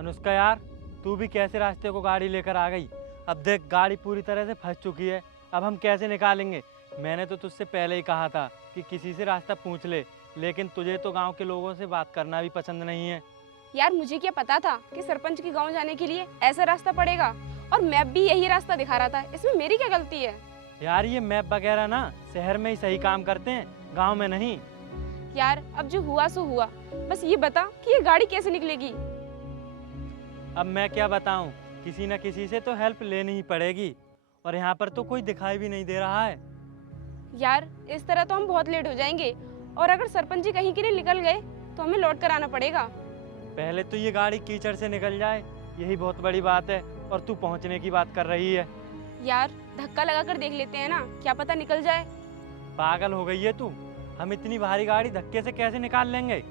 अनुष्का यार, तू भी कैसे रास्ते को गाड़ी लेकर आ गई। अब देख गाड़ी पूरी तरह से फंस चुकी है, अब हम कैसे निकालेंगे। मैंने तो तुझसे पहले ही कहा था कि किसी से रास्ता पूछ ले, लेकिन तुझे तो गांव के लोगों से बात करना भी पसंद नहीं है। यार मुझे क्या पता था कि सरपंच के गांव जाने के लिए ऐसा रास्ता पड़ेगा, और मैप भी यही रास्ता दिखा रहा था। इसमें मेरी क्या गलती है? यार ये मैप वगैरह ना शहर में ही सही काम करते हैं, गाँव में नहीं। यार अब जो हुआ सो हुआ, बस ये बता कि ये गाड़ी कैसे निकलेगी। अब मैं क्या बताऊं, किसी न किसी से तो हेल्प लेनी ही पड़ेगी, और यहाँ पर तो कोई दिखाई भी नहीं दे रहा है। यार इस तरह तो हम बहुत लेट हो जाएंगे, और अगर सरपंच जी कहीं के लिए निकल गए तो हमें लौट कर आना पड़ेगा। पहले तो ये गाड़ी कीचड़ से निकल जाए, यही बहुत बड़ी बात है, और तू पहुँचने की बात कर रही है। यार धक्का लगा कर देख लेते हैं ना, क्या पता निकल जाए। पागल हो गई है तू, हम इतनी भारी गाड़ी धक्के से कैसे निकाल लेंगे।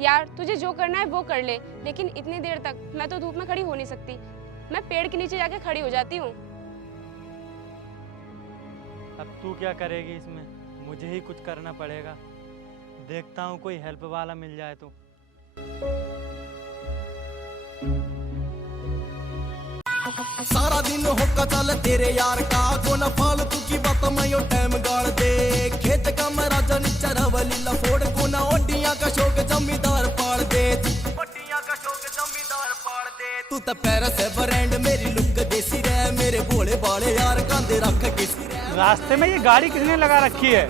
यार तुझे जो करना है वो कर ले, लेकिन इतनी देर तक मैं तो धूप में खड़ी हो नहीं सकती। मैं पेड़ के नीचे जाके खड़ी हो जाती हूँ। अब तू क्या करेगी इसमें, मुझे ही कुछ करना पड़ेगा। देखता हूँ कोई हेल्प वाला मिल जाए तो। सारा दिन होका चल तेरे यार का, कोना फालतू की बात में यो टाइम गाड़ दे। खेत का मैं राजा नीचा रवलीला फोड़, कोना ओडिया का शौक जमींदार पाड़ दे। ओडिया का शौक जमींदार पाड़ दे। तू तो पेरिस है ब्रांड, मेरी लुक देसी रह, मेरे भोले बाले यार कांधे रख किसी रह। रास्ते में ये गाड़ी किसने लगा रखी है,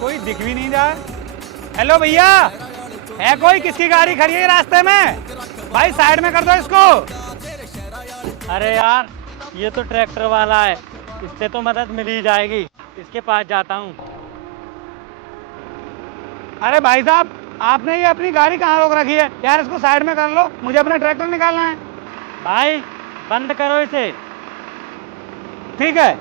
कोई दिख भी नहीं रहा। हेलो भैया, है कोई? किसकी गाड़ी खड़ी है रास्ते में? भाई साइड में कर दो इसको। अरे यार ये तो ट्रैक्टर वाला है, इससे तो मदद मिल ही जाएगी, इसके पास जाता हूँ। अरे भाई साहब, आपने ये अपनी गाड़ी कहाँ रोक रखी है यार? इसको साइड में कर लो, मुझे अपना ट्रैक्टर निकालना है। भाई बंद करो इसे। ठीक है।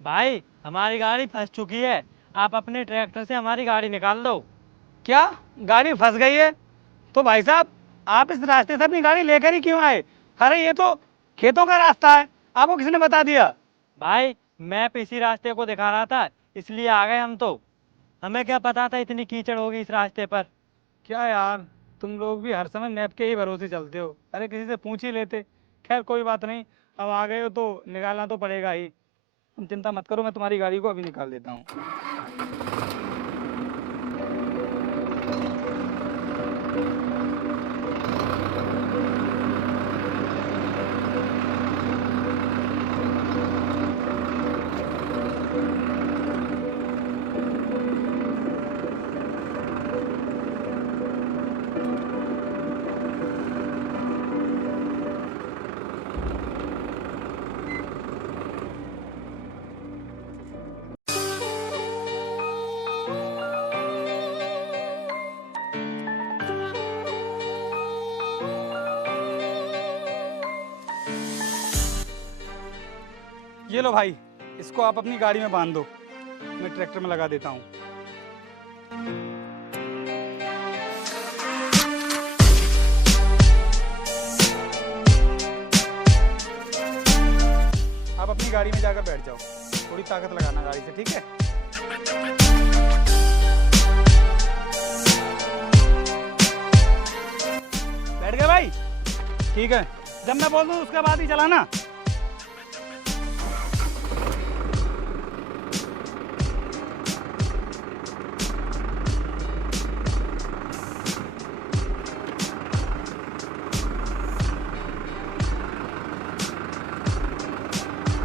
भाई हमारी गाड़ी फंस चुकी है, आप अपने ट्रैक्टर से हमारी गाड़ी निकाल दो। क्या गाड़ी फंस गई है? तो भाई साहब आप इस रास्ते से अपनी गाड़ी लेकर ही क्यों आए? अरे ये तो खेतों का रास्ता है, आपको किसने बता दिया? भाई मैप इसी रास्ते को दिखा रहा था, इसलिए आ गए हम तो। हमें क्या पता था इतनी कीचड़ होगी इस रास्ते पर। क्या यार, तुम लोग भी हर समय मैप के ही भरोसे चलते हो। अरे किसी से पूछ ही लेते। खैर कोई बात नहीं, अब आ गए हो तो निकालना तो पड़ेगा ही। तुम चिंता मत करो, मैं तुम्हारी गाड़ी को अभी निकाल देता हूँ। ये लो भाई, इसको आप अपनी गाड़ी में बांध दो, मैं ट्रैक्टर में लगा देता हूँ। आप अपनी गाड़ी में जाकर बैठ जाओ, थोड़ी ताकत लगाना गाड़ी से, ठीक है? बैठ गए भाई? ठीक है, जब मैं बोल दूँ उसके बाद ही चलाना।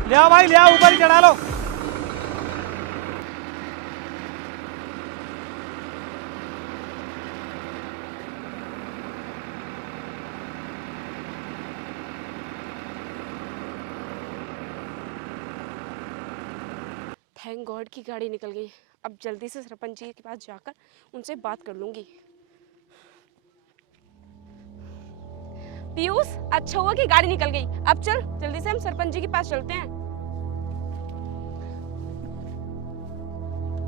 ले आओ भाई, ले आओ, ऊपर ही चढ़ा लो। थैंक गॉड की गाड़ी निकल गई। अब जल्दी से सरपंच जी के पास जाकर उनसे बात कर लूंगी। पीयूष, अच्छा हुआ कि गाड़ी निकल गई। अब चल जल्दी से हम सरपंच जी के पास चलते हैं।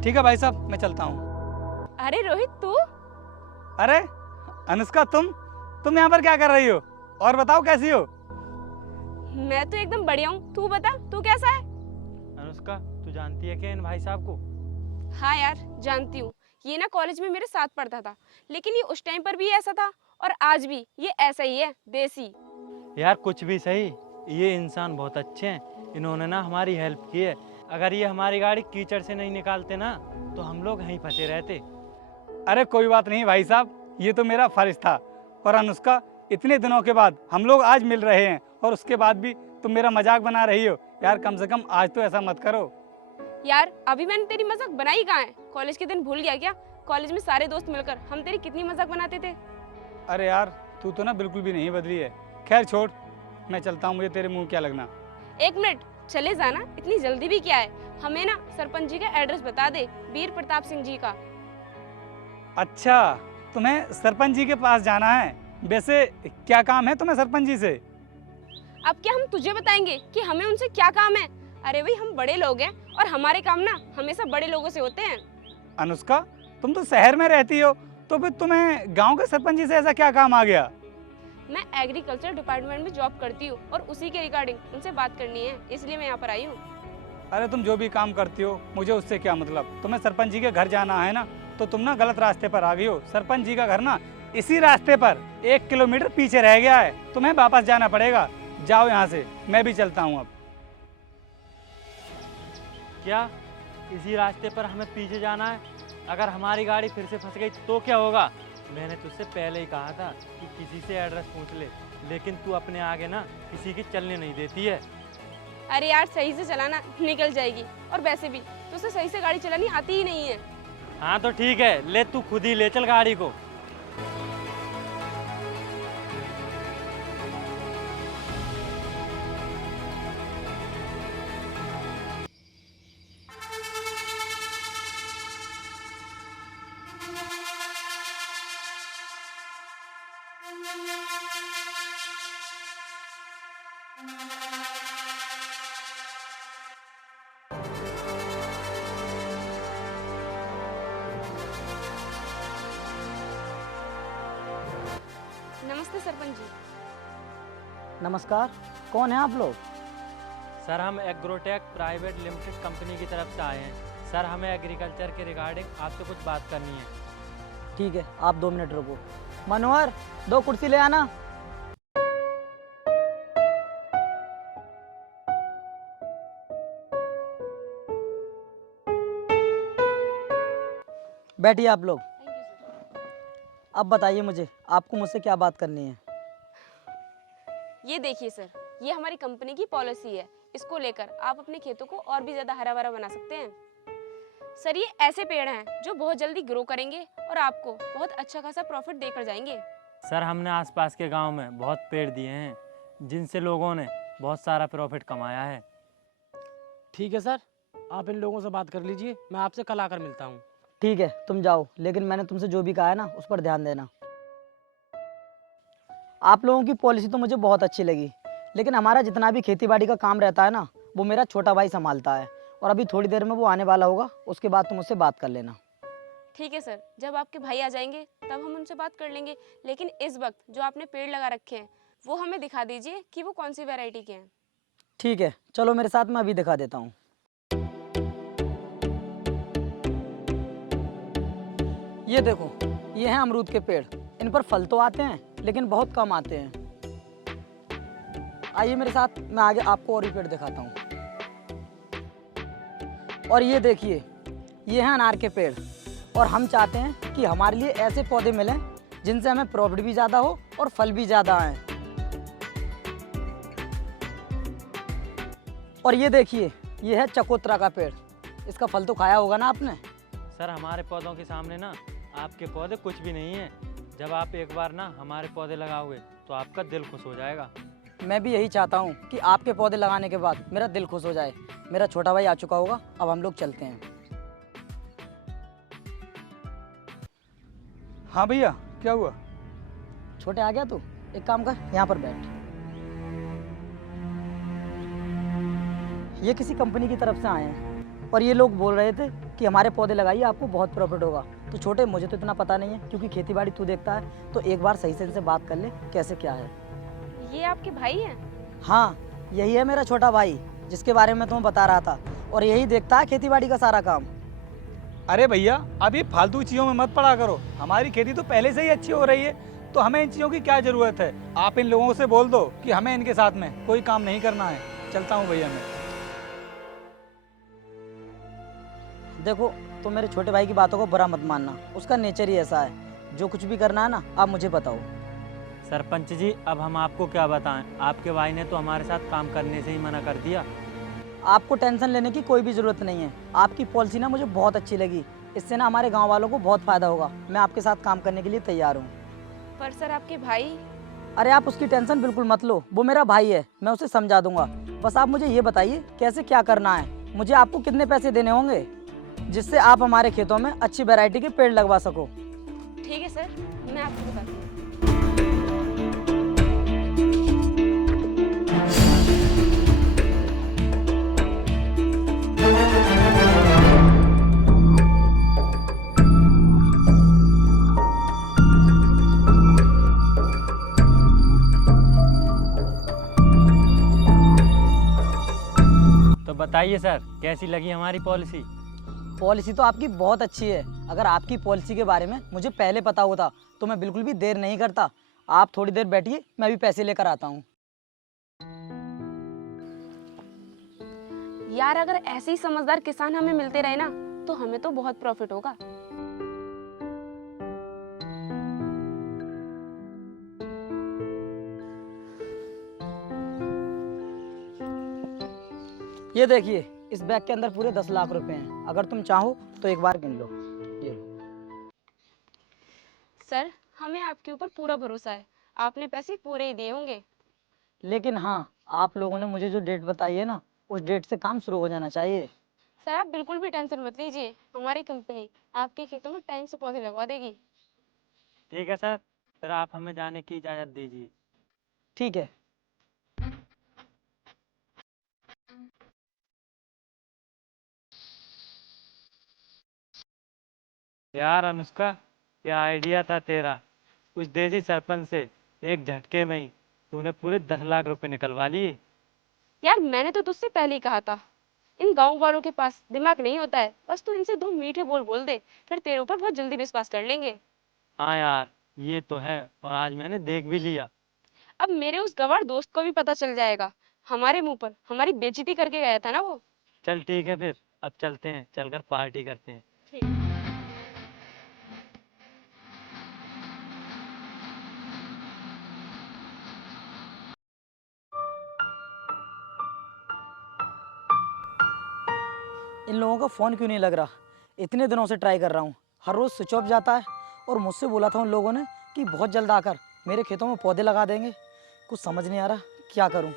ठीक है भाई साहब, मैं चलता हूँ। अरे रोहित तू? अरे अनुष्का, तुम यहाँ पर क्या कर रही हो? और बताओ कैसी हो? मैं तो एकदम बढ़िया हूँ, तू बता तू कैसा है? अनुष्का तू जानती है क्या इन भाई साहब को? हाँ यार जानती हूँ, ये ना कॉलेज में मेरे साथ पढ़ता था, लेकिन ये उस टाइम पर भी ऐसा था और आज भी ये ऐसा ही है, देसी। यार कुछ भी सही, ये इंसान बहुत अच्छे हैं, इन्होंने ना हमारी हेल्प की है। अगर ये हमारी गाड़ी कीचड़ से नहीं निकालते ना तो हम लोग यहीं फंसे रहते। अरे कोई बात नहीं भाई साहब, ये तो मेरा फर्ज था। और अनुष्का, इतने दिनों के बाद हम लोग आज मिल रहे हैं और उसके बाद भी तुम मेरा मजाक बना रही हो। यार कम से कम आज तो ऐसा मत करो। यार अभी मैंने तेरी मजाक बनाई कहाँ है? कॉलेज के दिन भूल गया क्या? कॉलेज में सारे दोस्त मिलकर हम तेरी कितनी मजाक बनाते थे। अरे यार तू तो ना बिल्कुल भी नहीं बदली है। खैर छोड़, मैं चलता हूँ, मुझे तेरे मुंह क्या लगना। एक मिनट, चले जाना, इतनी जल्दी भी क्या है? हमें ना सरपंच जी का एड्रेस बता दे, वीर प्रताप सिंह जी का। अच्छा, तुम्हें सरपंच जी के पास जाना है? वैसे क्या काम है तुम्हें सरपंच जी से? अब क्या हम तुझे बताएंगे कि हमें उनसे क्या काम है? अरे भाई, हम बड़े लोग हैं और हमारे काम ना हमेशा बड़े लोगों से होते हैं। अनुष्का, तुम तो शहर में रहती हो, तो फिर तुम्हें गांव के सरपंच जी से ऐसा क्या काम आ गया? मैं एग्रीकल्चर डिपार्टमेंट में जॉब करती हूँ और उसी के रिगार्डिंग उनसे बात करनी है, इसलिए मैं यहाँ पर आई हूँ। अरे तुम जो भी काम करती हो, मुझे उससे क्या मतलब। तुम्हें सरपंच जी के घर जाना है ना, तो तुम ना गलत रास्ते पर आ गई हो। सरपंच जी का घर ना इसी रास्ते पर 1 किलोमीटर पीछे रह गया है, तुम्हें वापस जाना पड़ेगा। जाओ यहाँ से, मैं भी चलता हूँ अब। क्या इसी रास्ते पर हमें पीछे जाना है? अगर हमारी गाड़ी फिर से फंस गई तो क्या होगा? मैंने तुझसे पहले ही कहा था कि किसी से एड्रेस पूछ ले, लेकिन तू अपने आगे ना किसी की चलने नहीं देती है। अरे यार, सही से चलाना, निकल जाएगी। और वैसे भी तुझसे सही से गाड़ी चलानी आती ही नहीं है। हाँ तो ठीक है, ले तू खुद ही ले चल गाड़ी को। नमस्ते सरपंच जी। नमस्कार, कौन है आप लोग? सर, हम एग्रोटेक प्राइवेट लिमिटेड कंपनी की तरफ से आए हैं। सर, हमें एग्रीकल्चर के रिगार्डिंग आपसे कुछ बात करनी है। ठीक है, आप 2 मिनट रुको। मनोहर, 2 कुर्सी ले आना। बैठिए आप लोग। Thank you sir. अब बताइए मुझे, आपको मुझसे क्या बात करनी है? ये देखिए सर, ये हमारी कंपनी की पॉलिसी है। इसको लेकर आप अपने खेतों को और भी ज़्यादा हरा भरा बना सकते हैं। सर, ये ऐसे पेड़ हैं जो बहुत जल्दी ग्रो करेंगे और आपको बहुत अच्छा खासा प्रॉफिट देकर जाएंगे। सर, हमने आसपास के गांव में बहुत पेड़ दिए हैं, जिनसे लोगों ने बहुत सारा प्रॉफिट कमाया है। ठीक है सर, आप इन लोगों से बात कर लीजिए, मैं आपसे कल आकर मिलता हूँ। ठीक है, तुम जाओ, लेकिन मैंने तुमसे जो भी कहा है ना, उस पर ध्यान देना। आप लोगों की पॉलिसी तो मुझे बहुत अच्छी लगी, लेकिन हमारा जितना भी खेती-बाड़ी का काम रहता है ना, वो मेरा छोटा भाई संभालता है। और अभी थोड़ी देर में वो आने वाला होगा, उसके बाद तुम उससे बात कर लेना। ठीक है सर, जब आपके भाई आ जाएंगे तब हम उनसे बात कर लेंगे। लेकिन इस वक्त जो आपने पेड़ लगा रखे हैं वो हमें दिखा दीजिए कि वो कौन सी वैरायटी के हैं। ठीक है, चलो मेरे साथ, मैं अभी दिखा देता हूँ। ये देखो, ये हैं अमरूद के पेड़। इन पर फल तो आते हैं, लेकिन बहुत कम आते हैं। आइए मेरे साथ, मैं आगे आपको और भी पेड़ दिखाता हूँ। और ये देखिए, ये हैं अनार के पेड़। और हम चाहते हैं कि हमारे लिए ऐसे पौधे मिलें जिनसे हमें प्रॉफिट भी ज़्यादा हो और फल भी ज़्यादा आएँ। और ये देखिए, ये है चकोतरा का पेड़। इसका फल तो खाया होगा ना आपने? सर, हमारे पौधों के सामने ना आपके पौधे कुछ भी नहीं है। जब आप एक बार ना हमारे पौधे लगाओगे तो आपका दिल खुश हो जाएगा। मैं भी यही चाहता हूँ कि आपके पौधे लगाने के बाद मेरा दिल खुश हो जाए। मेरा छोटा भाई आ चुका होगा, अब हम लोग चलते हैं। हाँ भैया, क्या हुआ? छोटे आ गया तू? एक काम कर, यहाँ पर बैठ। ये किसी कंपनी की तरफ से आए हैं और ये लोग बोल रहे थे कि हमारे पौधे लगाइए, आपको बहुत प्रॉफिट होगा। तो छोटे, मुझे तो इतना पता नहीं है, क्योंकि खेती-बाड़ी तू देखता है, तो एक बार सही से इनसे बात कर ले, कैसे क्या है। ये आपके भाई हैं? हाँ, यही है मेरा छोटा भाई, जिसके बारे में तुम्हें बता रहा था। और यही देखता है खेती-बाड़ी का सारा काम। अरे भैया अब ये फालतू चीज़ों में मत पड़ा करो, हमारी खेती तो पहले से ही अच्छी हो रही है, तो हमें इन चीज़ों की क्या ज़रूरत है। आप इन लोगों से बोल दो कि हमें इनके साथ में कोई काम नहीं करना है। चलता हूँ भैया मैं। देखो, तो मेरे छोटे भाई की बातों को बुरा मत मानना, उसका नेचर ही ऐसा है। जो कुछ भी करना है ना, आप मुझे बताओ। सरपंच जी, अब हम आपको क्या बताएं, आपके भाई ने तो हमारे साथ काम करने से ही मना कर दिया। आपको टेंशन लेने की कोई भी ज़रूरत नहीं है। आपकी पॉलिसी ना मुझे बहुत अच्छी लगी, इससे ना हमारे गांव वालों को बहुत फ़ायदा होगा। मैं आपके साथ काम करने के लिए तैयार हूँ। पर सर आपके भाई। अरे आप उसकी टेंशन बिल्कुल मत लो, वो मेरा भाई है, मैं उसे समझा दूंगा। बस आप मुझे ये बताइए कैसे क्या करना है, मुझे आपको कितने पैसे देने होंगे जिससे आप हमारे खेतों में अच्छी वैरायटी के पेड़ लगवा सको। ठीक है सर, मैं आपको बताती हूँ। तो बताइए सर, कैसी लगी हमारी पॉलिसी? पॉलिसी तो आपकी बहुत अच्छी है। अगर आपकी पॉलिसी के बारे में मुझे पहले पता होता तो मैं बिल्कुल भी देर नहीं करता। आप थोड़ी देर बैठिए, मैं भी पैसे लेकर आता हूँ। यार अगर ऐसे ही समझदार किसान हमें मिलते रहे ना, तो हमें तो बहुत प्रॉफिट होगा। ये देखिए, इस बैग के अंदर पूरे 10 लाख रुपए हैं। अगर तुम चाहो तो एक बार गिन लो। ये लो। सर हमें आपके ऊपर पूरा भरोसा है, आपने पैसे पूरे ही दिए होंगे। लेकिन हाँ, आप लोगों ने मुझे जो डेट बताई है ना, उस डेट से काम शुरू हो जाना चाहिए। सर आप बिल्कुल भी टेंशन मत लीजिए, हमारी कंपनी आपके खेतों में टाइम से पौधे लगवा देगी। ठीक है सर, फिर आप हमें जाने की इजाज़त दीजिए। ठीक है। यार अनुष्का, क्या आइडिया था तेरा। उस देसी सरपंच से एक झटके में ही तूने पूरे 10 लाख रुपए निकलवा लिए। यार मैंने तो तुझसे पहले ही कहा था, इन गांव वालों के पास दिमाग नहीं होता है। बस तू इनसे 2 मीठे बोल बोल दे, फिर तेरे ऊपर बहुत जल्दी विश्वास कर लेंगे। हाँ यार, ये तो है, और आज मैंने देख भी लिया। अब मेरे उस गवार दोस्त को भी पता चल जाएगा, हमारे मुंह पर हमारी बेइज्जती करके गया था ना वो। चल ठीक है फिर, अब चलते हैं, चलकर पार्टी करते हैं। ठीक। इन लोगों का फ़ोन क्यों नहीं लग रहा? इतने दिनों से ट्राई कर रहा हूँ, हर रोज़ स्विच ऑफ जाता है। और मुझसे बोला था उन लोगों ने कि बहुत जल्द आकर मेरे खेतों में पौधे लगा देंगे। कुछ समझ नहीं आ रहा क्या करूँ।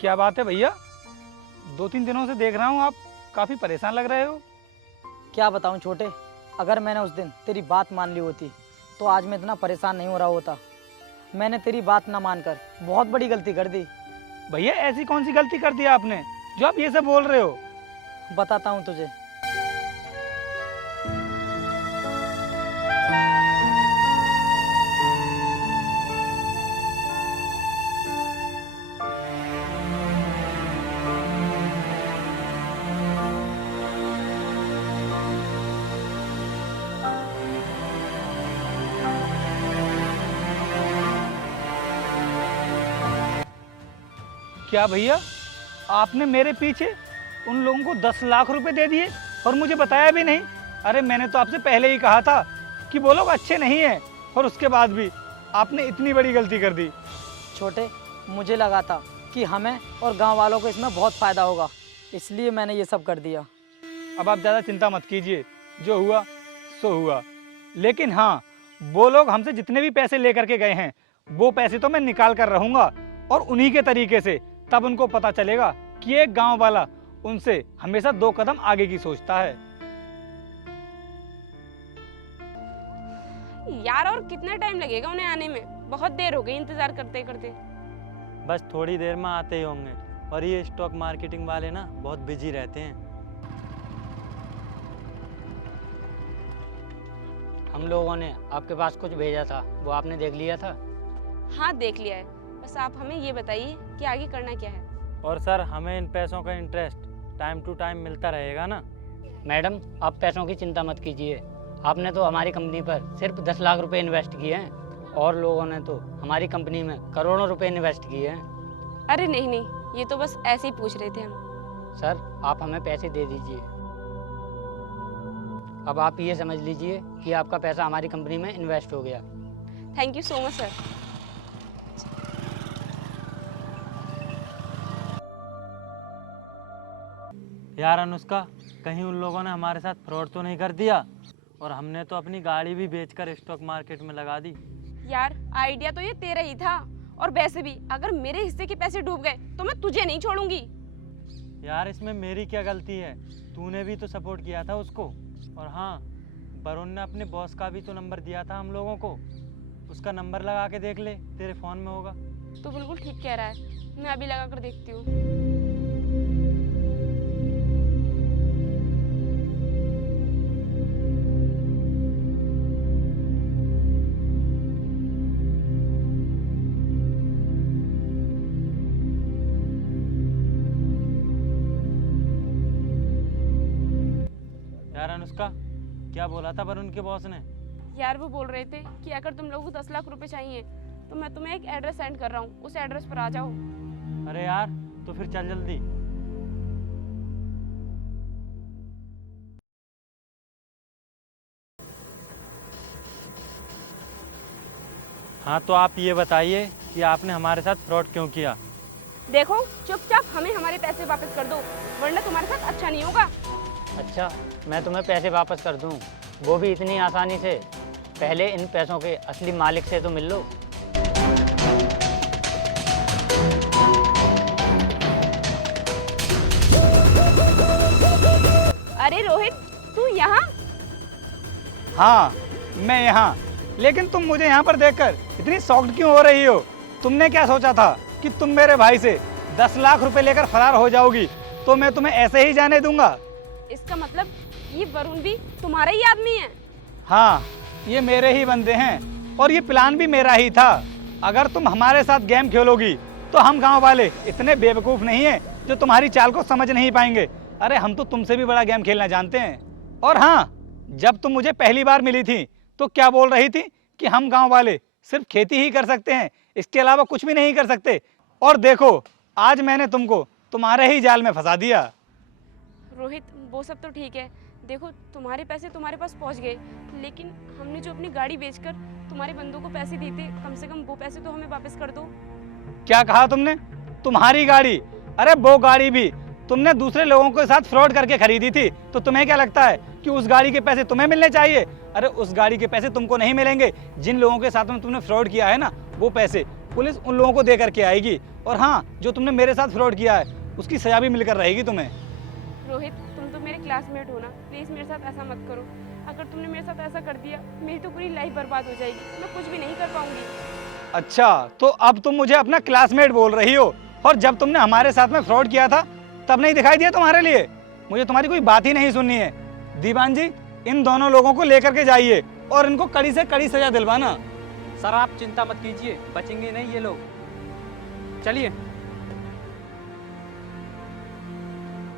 क्या बात है भैया, 2-3 दिनों से देख रहा हूँ आप काफ़ी परेशान लग रहे हो। क्या बताऊँ छोटे, अगर मैंने उस दिन तेरी बात मान ली होती तो आज मैं इतना परेशान नहीं हो रहा होता। मैंने तेरी बात ना मानकर बहुत बड़ी गलती कर दी। भैया ऐसी कौन सी गलती कर दी आपने जो आप ये सब बोल रहे हो? बताता हूँ तुझे। क्या भैया, आपने मेरे पीछे उन लोगों को 10 लाख रुपए दे दिए और मुझे बताया भी नहीं? अरे मैंने तो आपसे पहले ही कहा था कि वो लोग अच्छे नहीं हैं, और उसके बाद भी आपने इतनी बड़ी गलती कर दी। छोटे, मुझे लगा था कि हमें और गांव वालों को इसमें बहुत फ़ायदा होगा, इसलिए मैंने ये सब कर दिया। अब आप ज़्यादा चिंता मत कीजिए, जो हुआ सो हुआ। लेकिन हाँ, वो लोग हमसे जितने भी पैसे लेकर के गए हैं, वो पैसे तो मैं निकाल कर रहूँगा, और उन्हीं के तरीके से। तब उनको पता चलेगा कि एक गांव वाला उनसे हमेशा 2 कदम आगे की सोचता है। यार और कितना टाइम लगेगा उन्हें आने में? बहुत देर हो गई इंतजार करते करते। बस थोड़ी देर में आते ही होंगे, और ये स्टॉक मार्केटिंग वाले ना बहुत बिजी रहते हैं। हम लोगों ने आपके पास कुछ भेजा था, वो आपने देख लिया था? हाँ देख लिया है, बस आप हमें ये बताइए कि आगे करना क्या है। और सर, हमें इन पैसों का इंटरेस्ट टाइम टू टाइम मिलता रहेगा ना। मैडम, आप पैसों की चिंता मत कीजिए। आपने तो हमारी कंपनी पर सिर्फ 10 लाख रुपए इन्वेस्ट किए हैं और लोगों ने तो हमारी कंपनी में करोड़ों रुपए इन्वेस्ट किए हैं। अरे नहीं नहीं, ये तो बस ऐसे ही पूछ रहे थे हम। सर, आप हमें पैसे दे दीजिए। अब आप ये समझ लीजिए कि आपका पैसा हमारी कंपनी में इन्वेस्ट हो गया। Thank you so much sir. यार अनुष्का, कहीं उन लोगों ने हमारे साथ फ्रॉड तो नहीं कर दिया? और हमने तो अपनी गाड़ी भी बेचकर स्टॉक मार्केट में लगा दी। यार आइडिया तो ये तेरा ही था, और वैसे भी अगर मेरे हिस्से के पैसे डूब गए तो मैं तुझे नहीं छोड़ूंगी। यार इसमें मेरी क्या गलती है? तूने भी तो सपोर्ट किया था उसको। और हाँ, वरुण ने अपने बॉस का भी तो नंबर दिया था हम लोगों को, उसका नंबर लगा के देख ले, तेरे फ़ोन में होगा। तो बिल्कुल ठीक कह रहा है, मैं अभी लगा कर देखती हूँ। यार अनुष्का, क्या बोला था वरुण के बॉस ने? यार वो बोल रहे थे कि अगर तुम लोगों को 10 लाख रुपए चाहिए तो मैं तुम्हें एक एड्रेस सेंड कर रहा हूँ, उस एड्रेस पर आ जाओ। अरे यार, तो फिर चल जल्दी। हाँ तो आप ये बताइए कि आपने हमारे साथ फ्रॉड क्यों किया? देखो, चुपचाप हमें हमारे पैसे वापस कर दो, वरना तुम्हारे साथ अच्छा नहीं होगा। अच्छा, मैं तुम्हें पैसे वापस कर दूं, वो भी इतनी आसानी से? पहले इन पैसों के असली मालिक से तो मिल लो। अरे रोहित, तू यहाँ? हाँ, मैं यहाँ। लेकिन तुम मुझे यहाँ पर देखकर इतनी शॉक्ड क्यों हो रही हो? तुमने क्या सोचा था कि तुम मेरे भाई से 10 लाख रुपए लेकर फरार हो जाओगी तो मैं तुम्हें ऐसे ही जाने दूंगा? इसका मतलब ये वरुण भी तुम्हारा ही आदमी है? हाँ, ये मेरे ही बंदे हैं और ये प्लान भी मेरा ही था। अगर तुम हमारे साथ गेम खेलोगी तो हम गांव वाले इतने बेवकूफ़ नहीं हैं जो तुम्हारी चाल को समझ नहीं पाएंगे। अरे हम तो तुमसे भी बड़ा गेम खेलना जानते हैं। और हाँ, जब तुम मुझे पहली बार मिली थी तो क्या बोल रही थी कि हम गांव वाले सिर्फ खेती ही कर सकते हैं, इसके अलावा कुछ भी नहीं कर सकते। और देखो, आज मैंने तुमको तुम्हारे ही जाल में फंसा दिया। रोहित, वो सब तो ठीक है, देखो तुम्हारे पैसे तुम्हारे पास पहुंच गए, लेकिन हमने जो अपनी गाड़ी बेचकर तुम्हारे बंदों को पैसे दिए थे, कम से कम वो पैसे तो हमें वापस कर दो। क्या कहा तुमने? तुम्हारी गाड़ी? अरे वो गाड़ी भी तुमने दूसरे लोगों के साथ फ्रॉड करके खरीदी थी, तो तुम्हें क्या लगता है कि उस गाड़ी के पैसे तुम्हें मिलने चाहिए? अरे उस गाड़ी के पैसे तुमको नहीं मिलेंगे। जिन लोगों के साथ में तुमने फ्रॉड किया है ना, वो पैसे पुलिस उन लोगों को दे करके आएगी। और हाँ, जो तुमने मेरे साथ फ्रॉड किया है उसकी सजा भी मिलकर रहेगी तुम्हें। रोहित, तुम तो मेरे क्लासमेट हो ना, प्लीज़ मेरे साथ ऐसा मत करो। अगर तुमने मेरे साथ ऐसा कर दिया, मेरी तो पूरी लाइफ बर्बाद हो जाएगी, मैं कुछ भी नहीं कर पाऊंगी। अच्छा, तो अब तुम मुझे अपना क्लासमेट बोल रही हो, और जब तुमने हमारे साथ में फ्रॉड किया था तब नहीं दिखाई दिया तुम्हारे लिए? मुझे तुम्हारी कोई बात ही नहीं सुननी है। दीवान जी, इन दोनों लोगों को लेकर के जाइए और इनको कड़ी से कड़ी सजा दिलवाना। सर आप चिंता मत कीजिए, बचेंगे नहीं ये लोग। चलिए।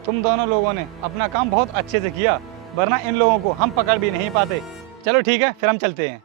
तुम दोनों लोगों ने अपना काम बहुत अच्छे से किया, वरना इन लोगों को हम पकड़ भी नहीं पाते। चलो ठीक है, फिर हम चलते हैं।